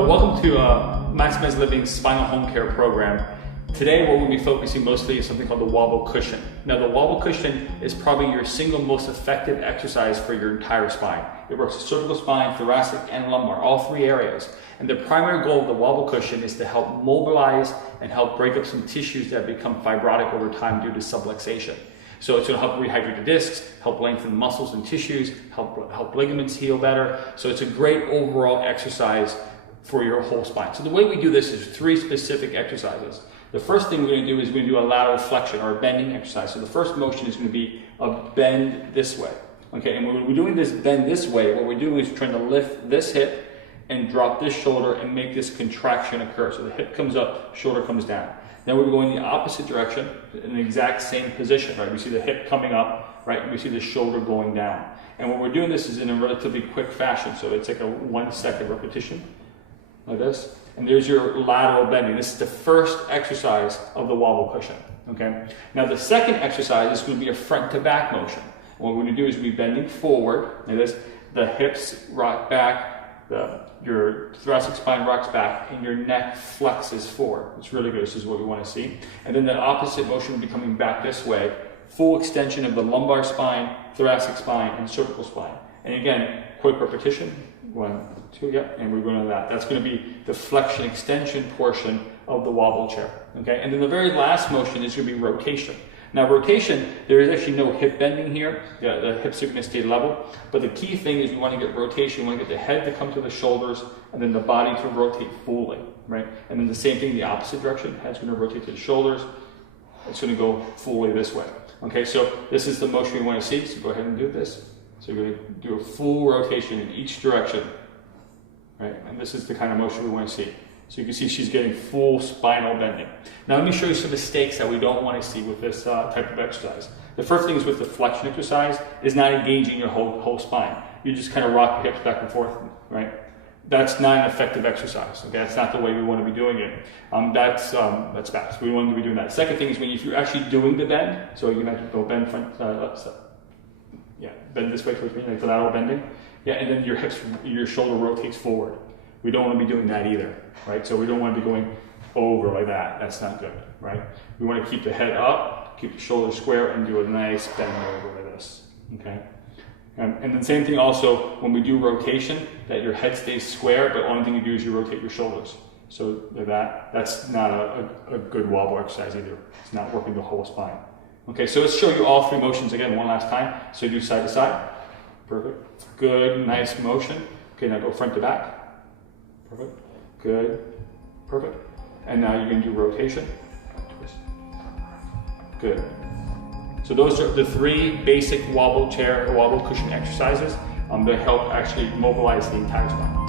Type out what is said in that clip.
Hello, welcome to Maximize Living's Spinal Home Care program. Today what we'll be focusing mostly is something called the Wobble Cushion. Now the Wobble Cushion is probably your single most effective exercise for your entire spine. It works the cervical spine, thoracic, and lumbar, all three areas. And the primary goal of the Wobble Cushion is to help mobilize and help break up some tissues that become fibrotic over time due to subluxation. So it's going to help rehydrate the discs, help lengthen muscles and tissues, help ligaments heal better. So it's a great overall exercise for your whole spine. So the way we do this is three specific exercises. The first thing we're going to do is we're going to do a lateral flexion or a bending exercise. So the first motion is going to be a bend this way. Okay, and when we're doing this bend this way, what we're doing is trying to lift this hip and drop this shoulder and make this contraction occur. So the hip comes up, shoulder comes down. Then we're going the opposite direction in the exact same position, right? We see the hip coming up, right? And we see the shoulder going down. And when we're doing this is in a relatively quick fashion. So it's like a 1 second repetition, like this. And there's your lateral bending. This is the first exercise of the Wobble Cushion, okay? Now the second exercise is going to be a front to back motion. What we're going to do is we're bending forward, like this. The hips rock back, your thoracic spine rocks back, and your neck flexes forward. It's really good. This is what we want to see. And then the opposite motion will be coming back this way. Full extension of the lumbar spine, thoracic spine, and cervical spine. And again, quick repetition. 1, 2, yeah, and we're going to that. That's going to be the flexion extension portion of the Wobble Chair. Okay, and then the very last motion is going to be rotation. Now rotation, there is actually no hip bending here. The hips are going to stay level. But the key thing is we want to get rotation. We want to get the head to come to the shoulders and then the body to rotate fully, right? And then the same thing, the opposite direction. Head's going to rotate to the shoulders. It's going to go fully this way. Okay, so this is the motion we want to see. So go ahead and do this. So you're going to do a full rotation in each direction, right? And this is the kind of motion we want to see. So you can see she's getting full spinal bending. Now let me show you some mistakes that we don't want to see with this type of exercise. The first thing is with the flexion exercise is not engaging your whole spine. You just kind of rock your hips back and forth, right? That's not an effective exercise. Okay, that's not the way we want to be doing it. That's bad. So we want to be doing that. Second thing is if you're actually doing the bend. So you might go bend front, bend this way towards me, like the lateral bending. Yeah, and then your shoulder rotates forward. We don't want to be doing that either, right? So we don't want to be going over like that. That's not good, right? We want to keep the head up, keep the shoulders square, and do a nice bend over like this, okay? And then same thing also when we do rotation, that your head stays square, but the only thing you do is you rotate your shoulders. So like that's not a good wobble exercise either. It's not working the whole spine. Okay, so let's show you all three motions again one last time. So do side to side. Perfect. Good, nice motion. Okay, now go front to back. Perfect. Good. Perfect. And now you're going to do rotation. Twist. Good. So those are the three basic Wobble Chair or Wobble Cushion exercises that help actually mobilize the entire spine.